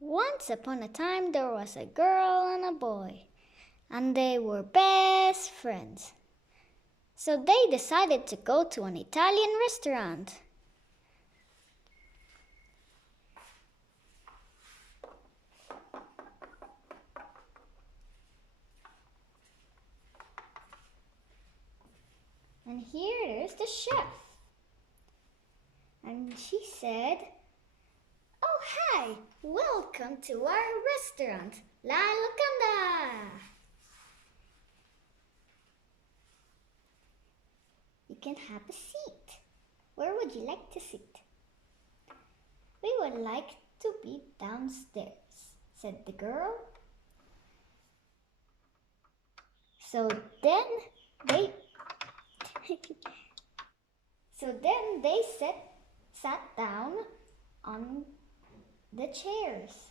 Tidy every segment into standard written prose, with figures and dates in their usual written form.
Once upon a time, there was a girl and a boy, and they were best friends. So they decided to go to an Italian restaurant. And here is the chef. And she said, "Oh, hi! Welcome to our restaurant, La Locanda. You can have a seat. Where would you like to sit?" "We would like to be downstairs," said the girl. So then they sat down on the chairs.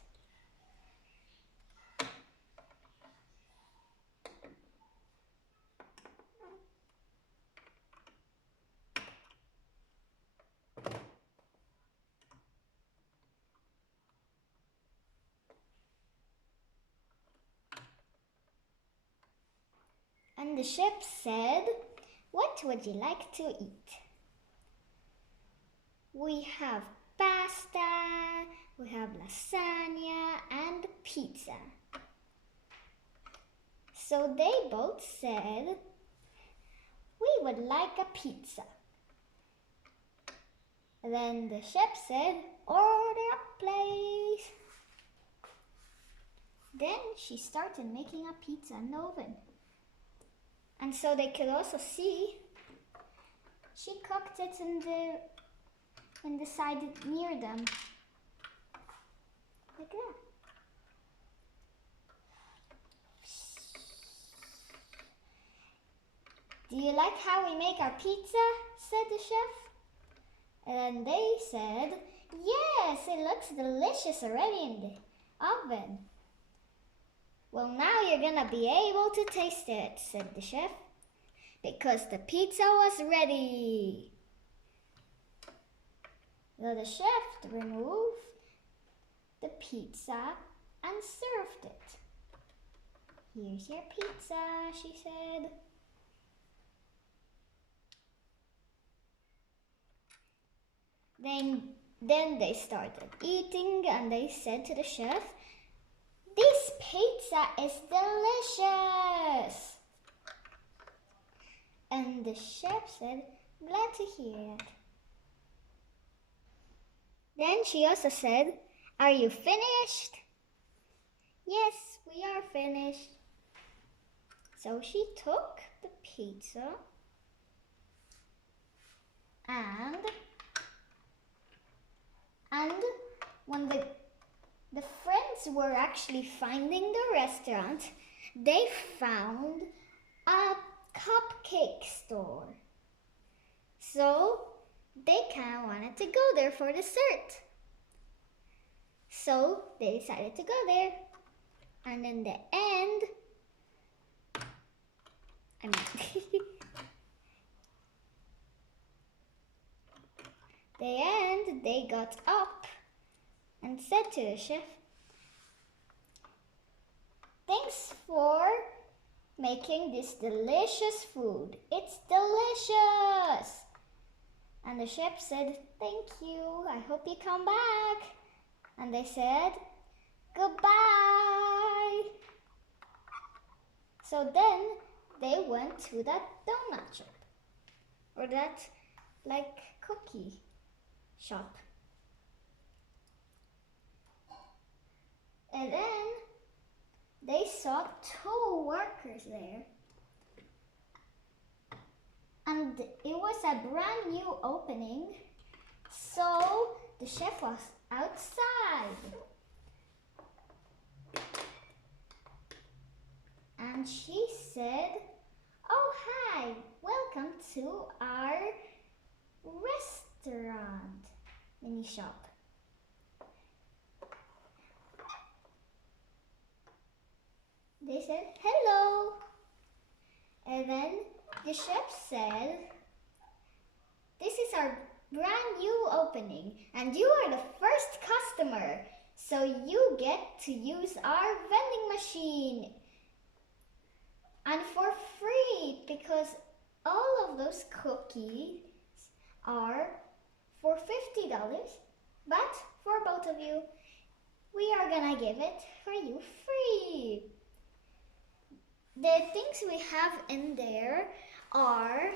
And the chef said, "What would you like to eat?" "We have pasta, we have lasagna and pizza." So they both said, "We would like a pizza." Then the chef said, "Order up, please." Then she started making a pizza in the oven. And so they could also see she cooked it in the side near them. Like that. "Do you like how we make our pizza?" said the chef. And they said, "Yes, it looks delicious already in the oven." "Well, now you're gonna be able to taste it," said the chef, because the pizza was ready. So the chef removed the pizza and served it. "Here's your pizza," she said. Then they started eating, and they said to the chef, "This pizza is delicious." And the chef said, "Glad to hear it." Then she also said, "Are you finished?" "Yes, we are finished." So she took the pizza and when the friends were actually finding the restaurant, they found a cupcake store. So they kind of wanted to go there for dessert. So they decided to go there. And in the end, they got up and said to the chef, "Thanks for making this delicious food. It's delicious." And the chef said, "Thank you. I hope you come back." And they said, "Goodbye." So then they went to that donut shop, or that like cookie shop. And then they saw two workers there. And it was a brand new opening. So the chef was outside. And she said, "Oh, hi, welcome to our restaurant mini shop." They said, "Hello." And then the chef said, "This is our brand new opening, and you are the first customer. So you get to use our vending machine. And for free, because all of those cookies are for $50. But for both of you, we are gonna give it for you free. The things we have in there are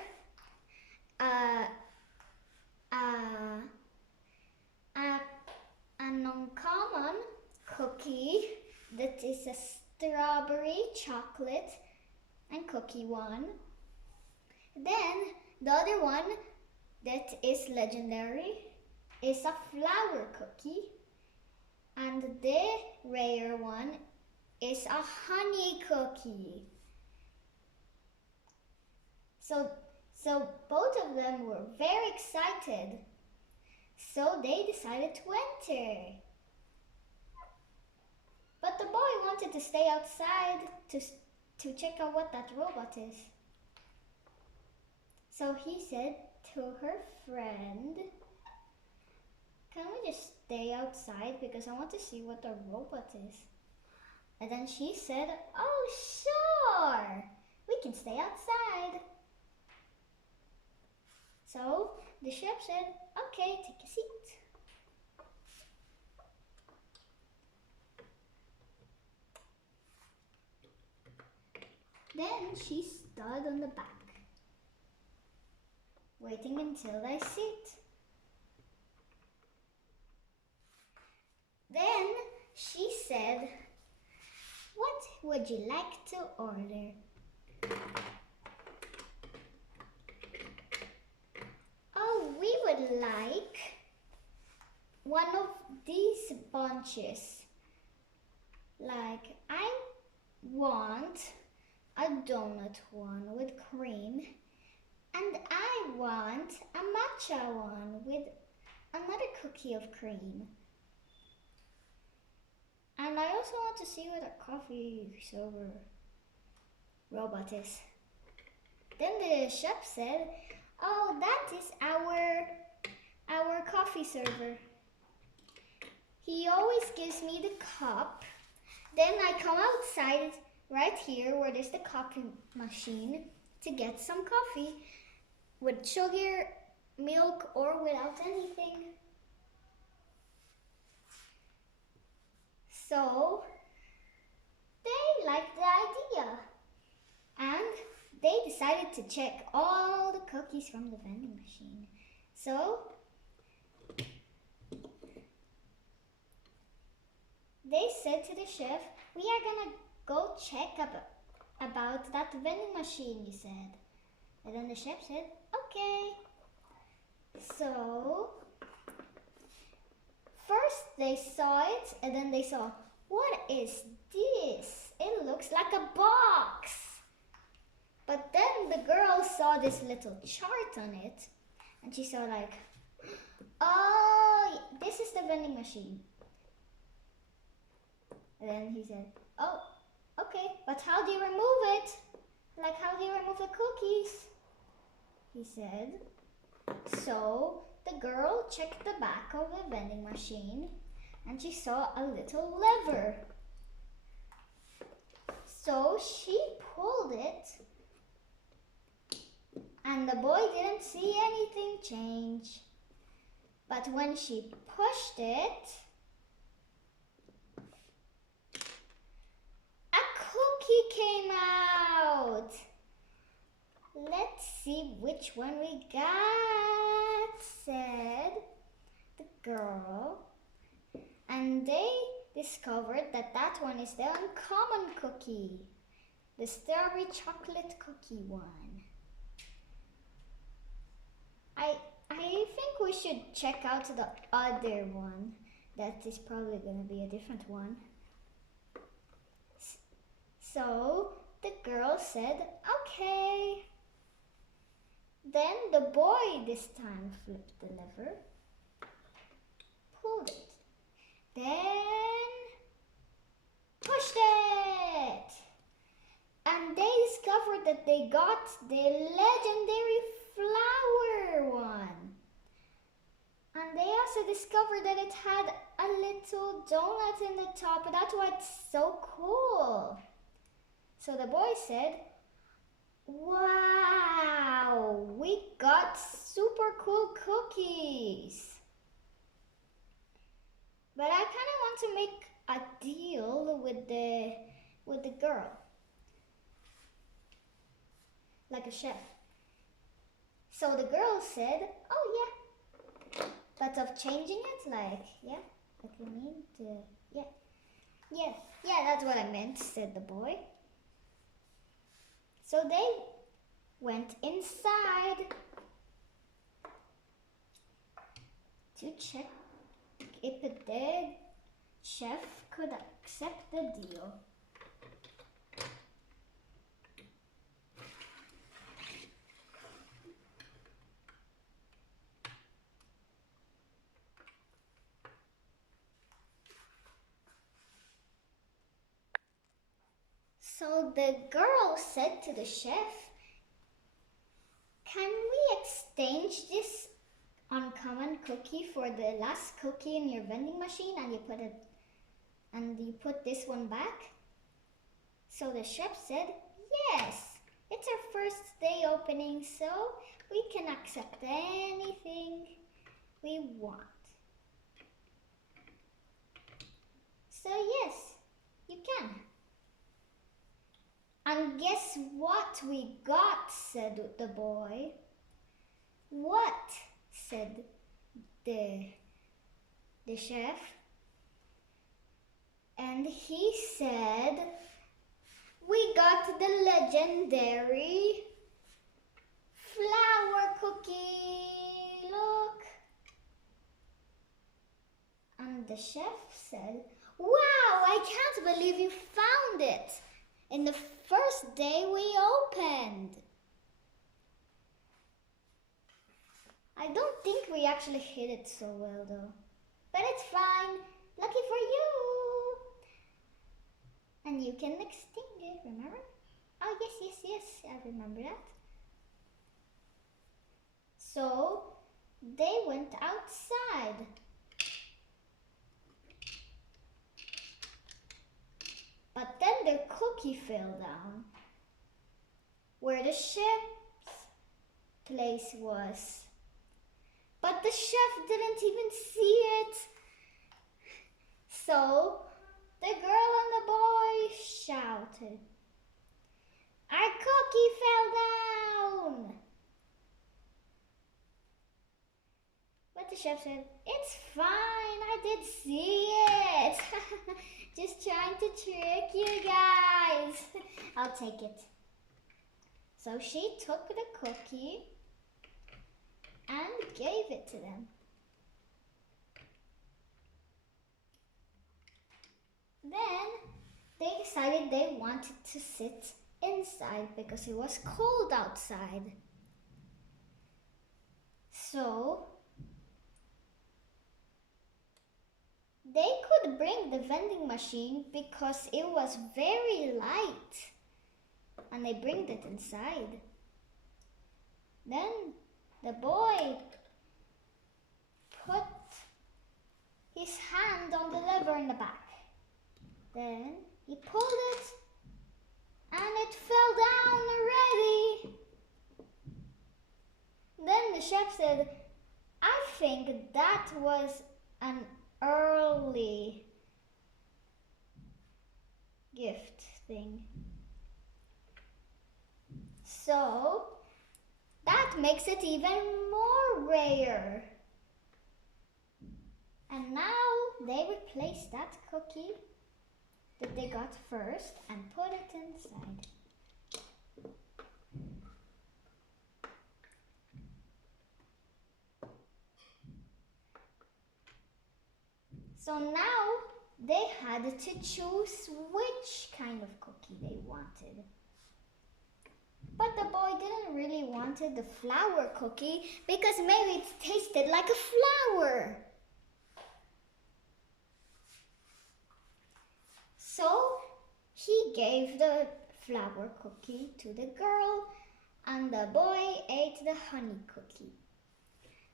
an uncommon cookie that is a strawberry, chocolate, and cookie one. Then the other one that is legendary is a flour cookie. And the rare one is a honey cookie. So both of them were very excited. So they decided to enter. But the boy wanted to stay outside to check out what that robot is. So he said to her friend, "Can we just stay outside because I want to see what the robot is?" And then she said, "Oh, sure, we can stay outside." So the chef said, "Okay, take a seat." Then she stood on the back, waiting until I sit. Then she said, "What would you like to order?" "Oh, we would like one of these bunches. Like, I want a donut one with cream, and I want a matcha one with another cookie of cream. And I also want to see what a coffee server robot is." Then the chef said, "Oh, that is our coffee server. He always gives me the cup. Then I come outside right here where there's the coffee machine to get some coffee with sugar, milk, or without anything." So they liked the idea and they decided to check all the cookies from the vending machine. So they said to the chef, "We are gonna go check about that vending machine you said." And then the chef said, "Okay." So first they saw it and then they saw, "What is this? It looks like a box." But then the girl saw this little chart on it and she saw like, "Oh, this is the vending machine." And then he said, "Oh, okay, but how do you remove it? Like, how do you remove the cookies?" He said. So the girl checked the back of the vending machine and she saw a little lever. So she pulled it and the boy didn't see anything change. But when she pushed it, a cookie came out. "Let's see which one we got," said the girl. And they discovered that that one is the uncommon cookie, the strawberry chocolate cookie one. I think we should check out the other one. That is probably going to be a different one. So the girl said, "Okay." Then the boy this time flipped the lever, pulled it, then pushed it. And they discovered that they got the legendary flower one. And they also discovered that it had a little donut in the top. That's why it's so cool. So the boy said, wow, we got super cool cookies. But I kind of want to make a deal with the girl, like a chef. So the girl said, oh yeah, but of changing it, like, yeah, what you mean to, yeah, that's what I meant, said the boy. So they went inside to check if the chef could accept the deal. So the girl said to the chef, can we exchange this uncommon cookie for the last cookie in your vending machine, and you put this one back? So the chef said, yes, it's our first day opening, so we can accept anything we want. So yes, you can. And guess what we got, said the boy. What? Said the chef. And he said, we got the legendary flour cookie, look. And the chef said, wow, I can't believe you found it in the first day we opened. I don't think we actually hit it so well though. But it's fine. Lucky for you. And you can extinct it, remember? Oh, yes, I remember that. So they went outside. But then the cookie fell down where the chef's place was. But the chef didn't even see it. So the girl and the boy shouted, our cookie fell down. But the chef said, it's fine, I did see it. Just trying to trick you guys. I'll take it. So she took the cookie and gave it to them. Then they decided they wanted to sit inside because it was cold outside. So they could bring the vending machine because it was very light, and they bring it inside. Then the boy put his hand on the lever in the back. Then he pulled it and it fell down already. Then the chef said, I think that was an early gift thing. So that makes it even more rare. And now they replace that cookie that they got first and put it inside. So now they had to choose which kind of cookie they wanted. But the boy didn't really wanted the flour cookie because maybe it tasted like a flower. So he gave the flour cookie to the girl, and the boy ate the honey cookie.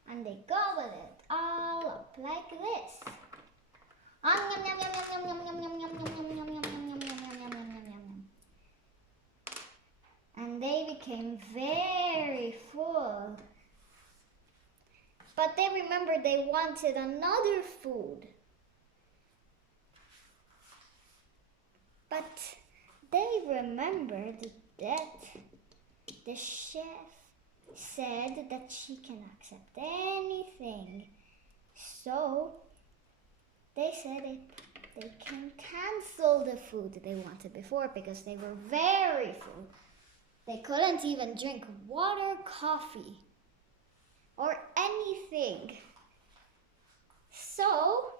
And they gobbled it all up like this. remembered they wanted another food. But they remembered that the chef said that she can accept anything. So they said they can cancel the food they wanted before because they were very full. They couldn't even drink water, coffee, or anything. So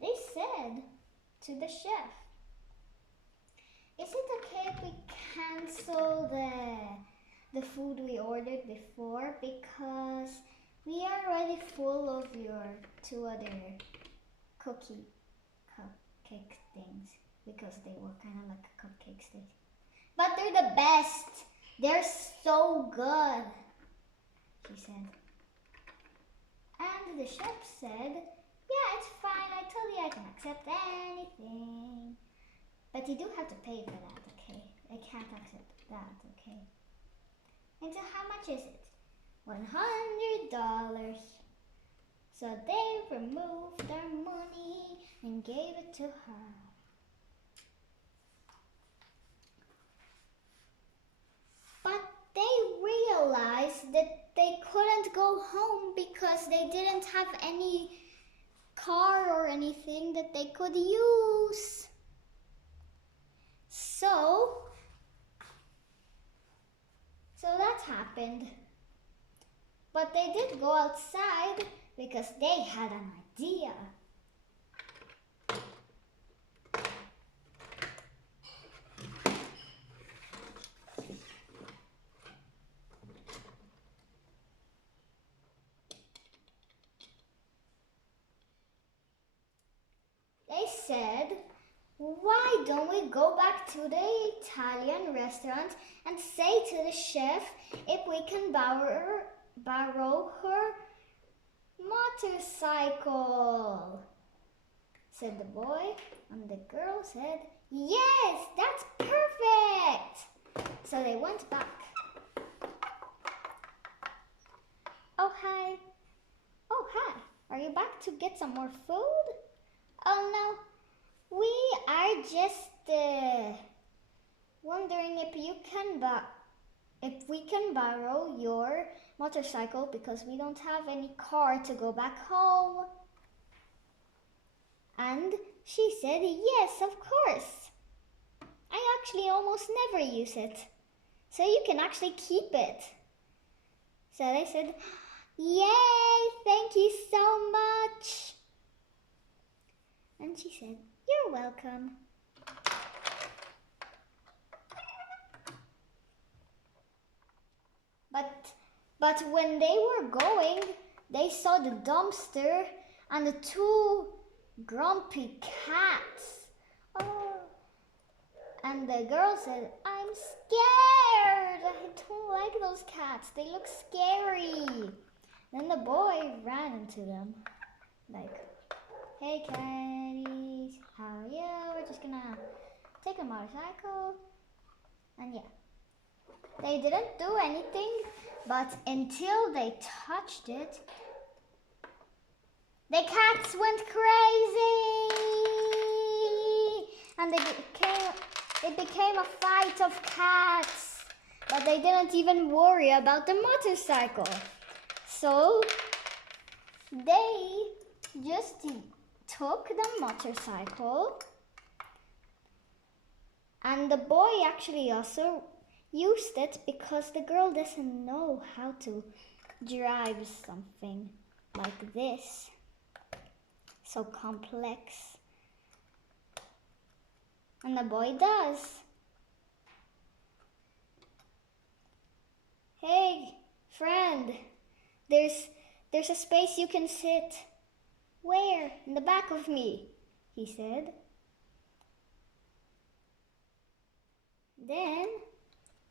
they said to the chef, is it okay if we cancel the food we ordered before because we are already full of your 2 other cupcake things, because they were kind of like cupcakes. But they're the best. They're so good, she said. And the chef said, yeah, it's fine. I told you I can accept anything. But you do have to pay for that, okay? I can't accept that, okay? And so how much is it? $100. So they removed their money and gave it to her. But they realized that they couldn't go home because they didn't have any car or anything that they could use. So that happened. But they did go outside because they had an idea. They said, why don't we go back to the Italian restaurant and say to the chef if we can borrow her motorcycle? Said the boy, and the girl said, yes, that's perfect. So they went back. Oh, hi. Oh, hi. Are you back to get some more food? Oh, no. We are just wondering if we can borrow your motorcycle because we don't have any car to go back home. And she said, yes, of course. I actually almost never use it, so you can actually keep it. So they said, yay, thank you so much. And she said, you're welcome. But when they were going, they saw the dumpster and the 2 grumpy cats. Oh. And the girl said, I'm scared. I don't like those cats. They look scary. Then the boy ran into them. Like, hey catties, how are you? We're just gonna take a motorcycle. And yeah. They didn't do anything, but until they touched it, the cats went crazy, and it became a fight of cats, but they didn't even worry about the motorcycle. So they just took the motorcycle, and the boy actually also used it because the girl doesn't know how to drive something like this, so complex, and the boy does. Hey friend, there's a space you can sit. Where? In the back of me, he said. Then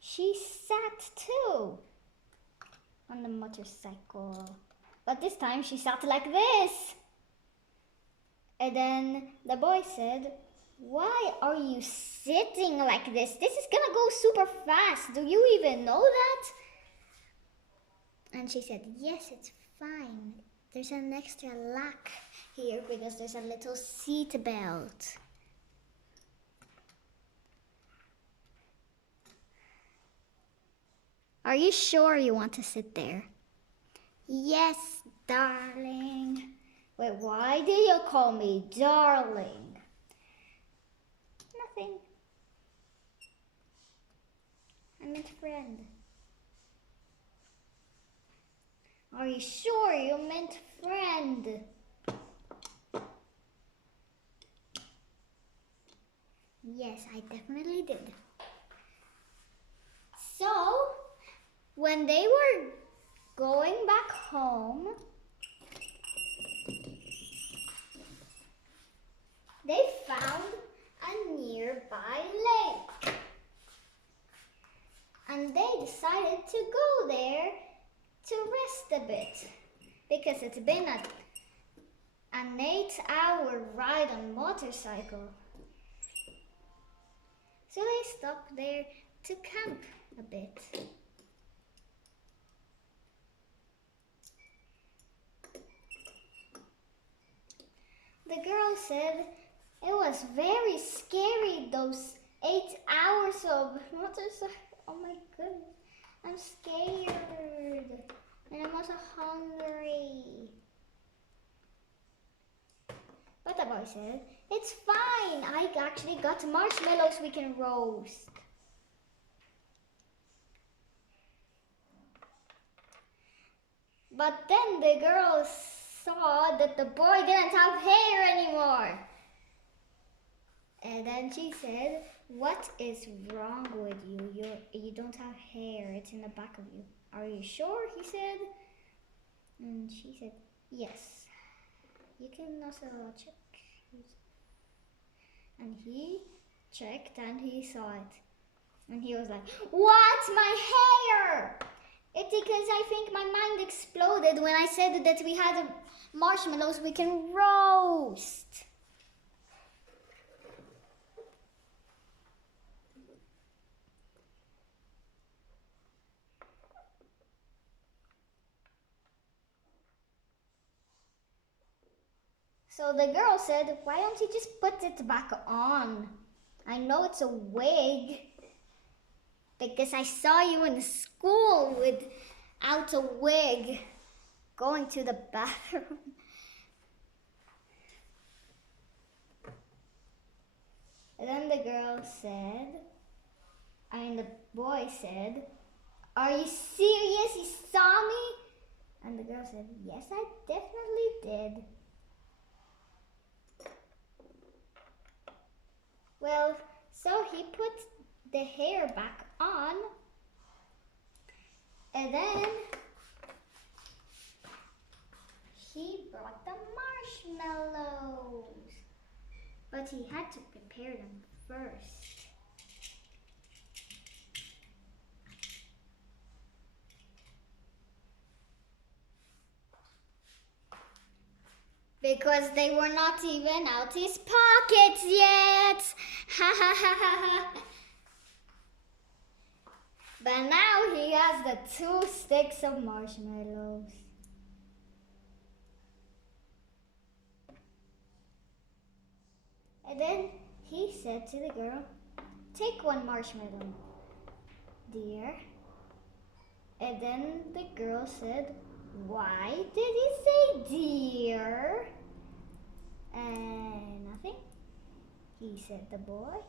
she sat too on the motorcycle, but this time she sat like this. And then the boy said, why are you sitting like this? This is gonna go super fast. Do you even know that? And she said, yes, it's fine. There's an extra lock here because there's a little seat belt. Are you sure you want to sit there? Yes, darling. Wait, why do you call me darling? Nothing. I meant friend. Are you sure you meant friend? Yes, I definitely did. So, when they were going back home, they found a nearby lake. And they decided to go there to rest a bit because it's been an 8-hour ride on motorcycle. So they stopped there to camp a bit. The girl said it was very scary, those 8 hours of motorcycle. Oh my goodness, I'm scared and I'm also hungry. But the boy said, it's fine, I actually got marshmallows we can roast. But then the girl saw that the boy didn't have hair anymore. And then she said, what is wrong with you? You don't have hair, it's in the back of you. Are you sure? He said. And she said, yes. You can also check. And he checked and he saw it. And he was like, what? My hair! It's because I think my mind exploded when I said that we had marshmallows we can roast. So the girl said, why don't you just put it back on? I know it's a wig because I saw you in school without a wig going to the bathroom. And then the boy said, are you serious? You saw me? And the girl said, yes, I definitely did. Well, so he put the hair back on, and then he brought the marshmallows. But he had to prepare them first. Because they were not even out his pockets yet. Ha ha ha ha ha. But now he has the 2 sticks of marshmallows. And then he said to the girl, take 1 marshmallow, dear. And then the girl said, why did he say dear? Nothing, he said, the boy.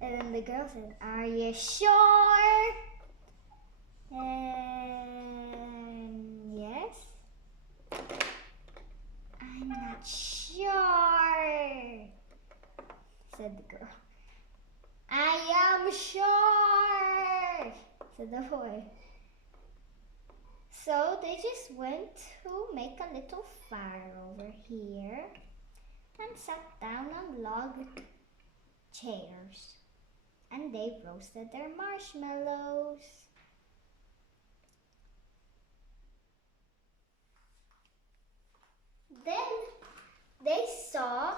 And then the girl said, are you sure? Yes. I'm not sure, said the girl. I am sure, said the boy. So they just went to make a little fire over here and sat down on log chairs. And they roasted their marshmallows. Then they saw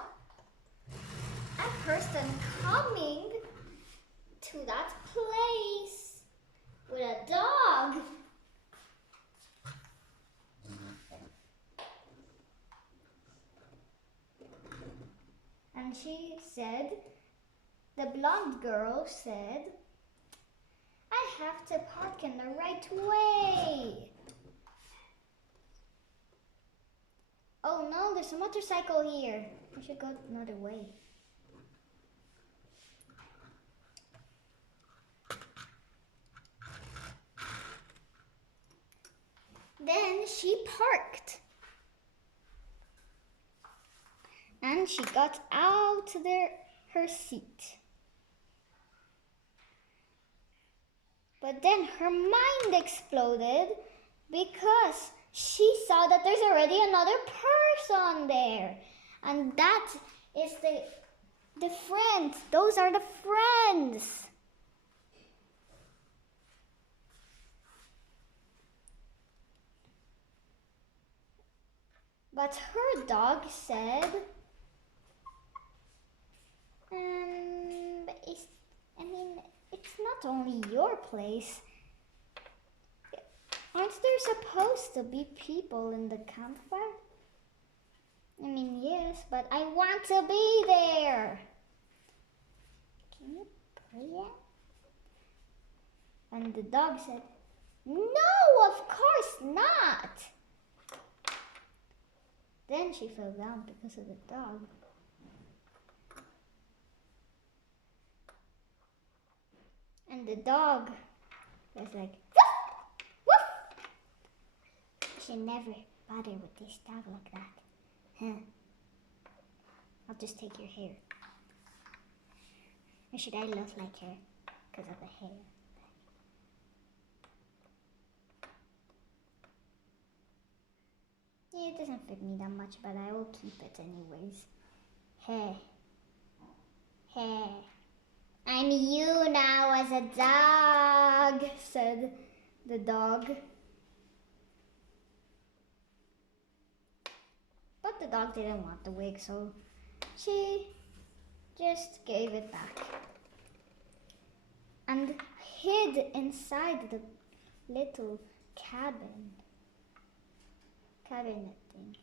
a person coming to that place with a dog. And she said, the blonde girl said, I have to park in the right way. Oh no, there's a motorcycle here. I should go another way. Then she parked. And she got out her seat. But then her mind exploded because she saw that there's already another person there. And that is the friends. Those are the friends. But her dog said, it's not only your place. Aren't there supposed to be people in the campfire? Yes, but I want to be there. Can you play it? And the dog said, no, of course not. Then she fell down because of the dog. And the dog was like, woof, woof. I should never bother with this dog like that. Huh. I'll just take your hair. Or should I look like her because of the hair? Yeah, it doesn't fit me that much, but I will keep it anyways. Hey. Hey. I'm you now as a dog, said the dog. But the dog didn't want the wig, so she just gave it back and hid inside the little cabinet thing.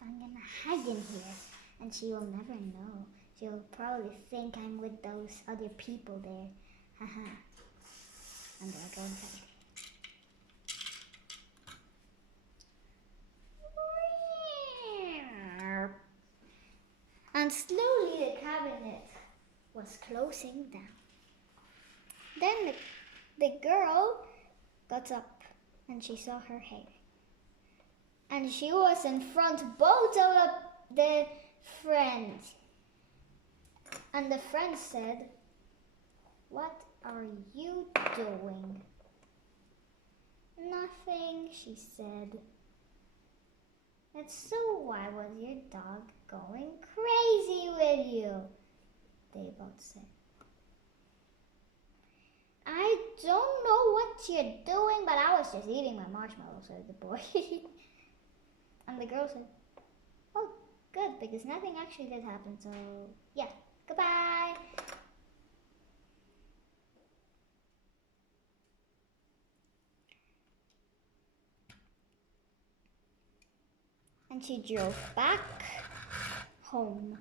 I'm gonna hide in here and she will never know. She'll probably think I'm with those other people there. Haha. And I'll go inside. And slowly the cabinet was closing down. Then the girl got up and she saw her hair. And she was in front both of the friends. And the friend said, what are you doing? Nothing, she said. And so why was your dog going crazy with you? They both said. I don't know what you're doing, but I was just eating my marshmallow, said the boy. And the girl said, oh, good, because nothing actually did happen, so yeah, goodbye. And she drove back home.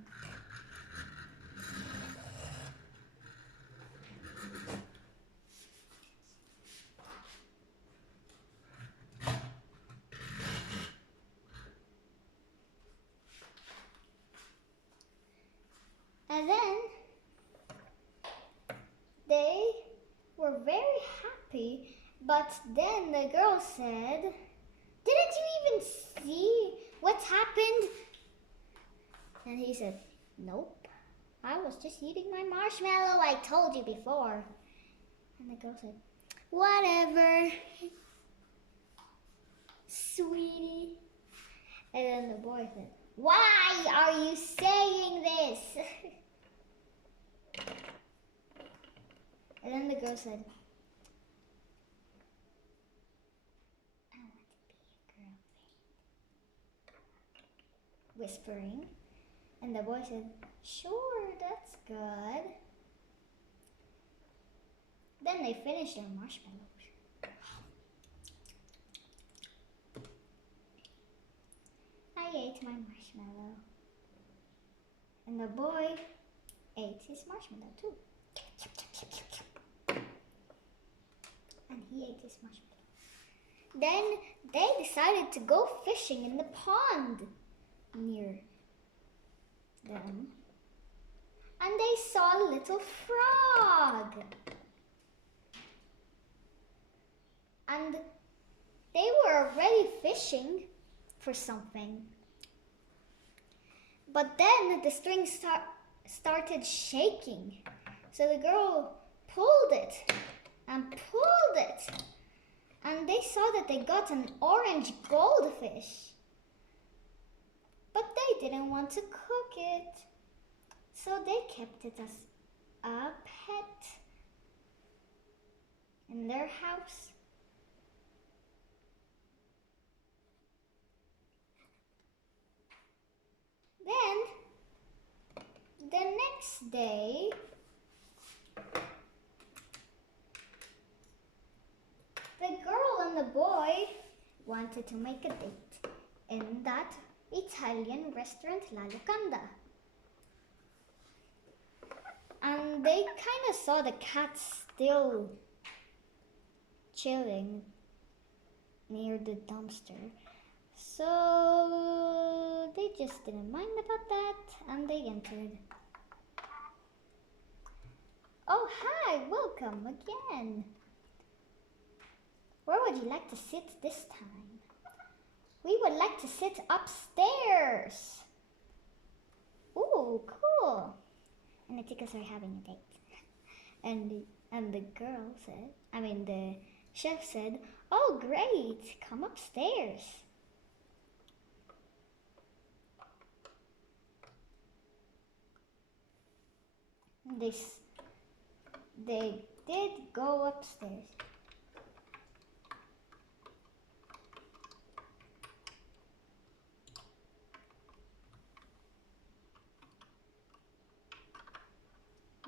And then they were very happy, but then the girl said, didn't you even see what happened? And he said, nope, I was just eating my marshmallow, I told you before. And the girl said, whatever, sweetie. And then the boy said, why are you saying this? And then the girl said, I want to be your girlfriend. Whispering. And the boy said, sure, that's good. Then they finished their marshmallows. I ate my marshmallow. And the boy ate his marshmallow too. And he ate his marshmallow. Then they decided to go fishing in the pond near them. And they saw a little frog. And they were already fishing for something. But then the string started shaking. So the girl pulled it and pulled it. And they saw that they got an orange goldfish. But they didn't want to cook it. So they kept it as a pet in their house. Then, the next day, the girl and the boy wanted to make a date in that Italian restaurant La Locanda. And they kind of saw the cat still chilling near the dumpster. So they just didn't mind about that and they entered. Oh, hi, welcome again. Where would you like to sit this time? We would like to sit upstairs. Ooh, cool. And the tickets are having a date. And the girl said, the chef said, oh great, come upstairs. They did go upstairs.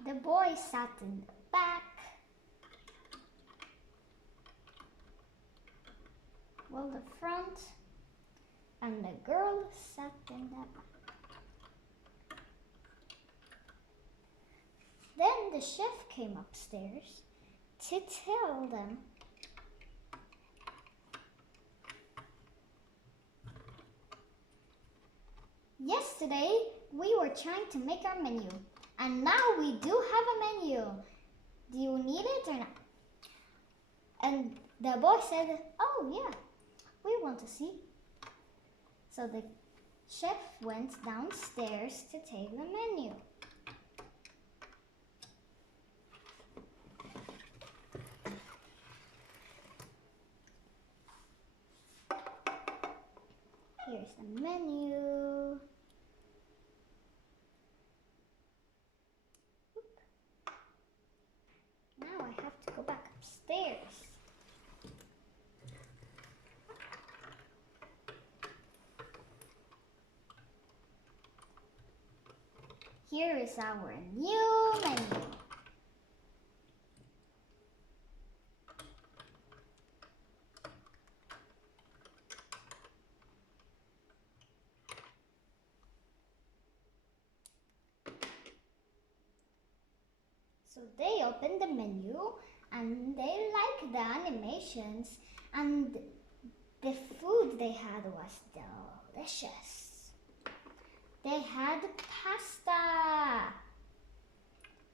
The boy sat in the back, well, the front, and the girl sat in the back. Then the chef came upstairs to tell them yesterday we were trying to make our menu. And now we do have a menu. Do you need it or not? And the boy said, oh yeah, we want to see. So the chef went downstairs to take the menu. Here's the menu. Now I have to go back upstairs. Here is our new menu. So they opened the menu and they liked the animations and the food they had was delicious. They had pasta,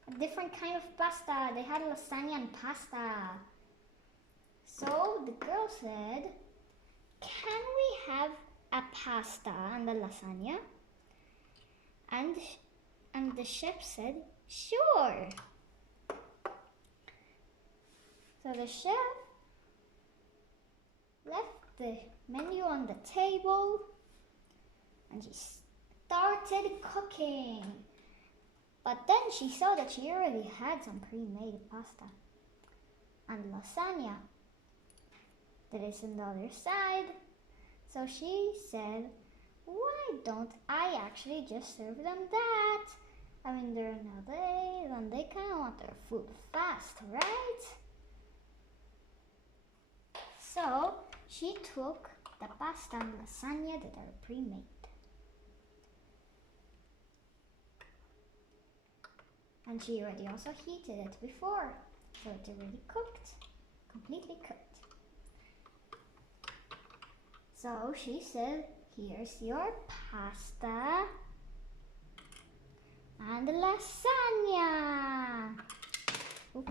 a different kind of pasta. They had lasagna and pasta. So the girl said, can we have a pasta and a lasagna? And the chef said, sure. So the chef left the menu on the table and she started cooking. But then she saw that she already had some pre-made pasta and lasagna that is on the other side. So she said, why don't I actually just serve them that? They're nowadays and they kind of want their food fast, right? So she took the pasta and lasagna that are pre-made. And she already also heated it before, so it's already cooked, completely cooked. So she said, here's your pasta and lasagna. Ooh.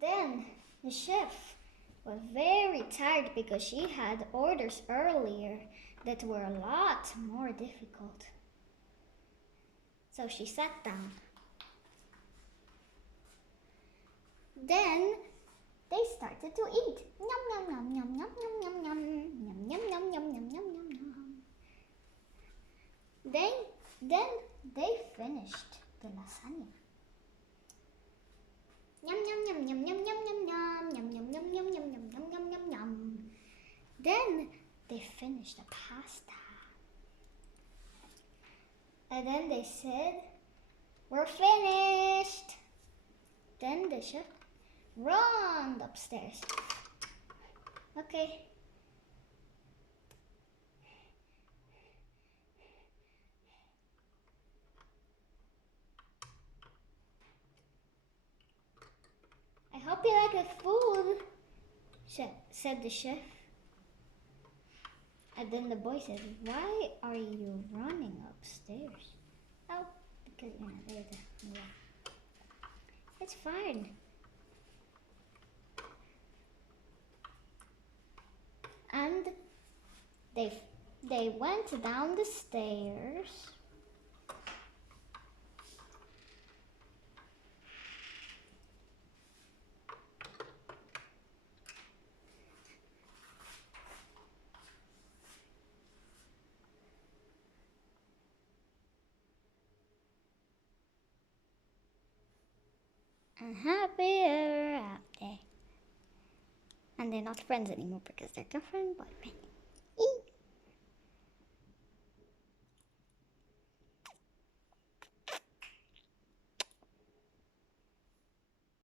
Then the chef was very tired because she had orders earlier that were a lot more difficult. So she sat down. Then they started to eat. Yum yum yum yum yum yum yum yum yum yum yum yum yum yum yum. Then they finished the lasagna. Yum yum yum yum yum yum yum yum yum yum yum yum yum yum yum yum yum yum. Then they finished the pasta. And then they said, "We're finished." Then the chef ran upstairs. Okay. I hope you like the food, said the chef. And then the boy said, "Why are you running upstairs?" Oh, because yeah. It's fine. And they went down the stairs. And happy ever after. And they're not friends anymore because they're girlfriend and boyfriend.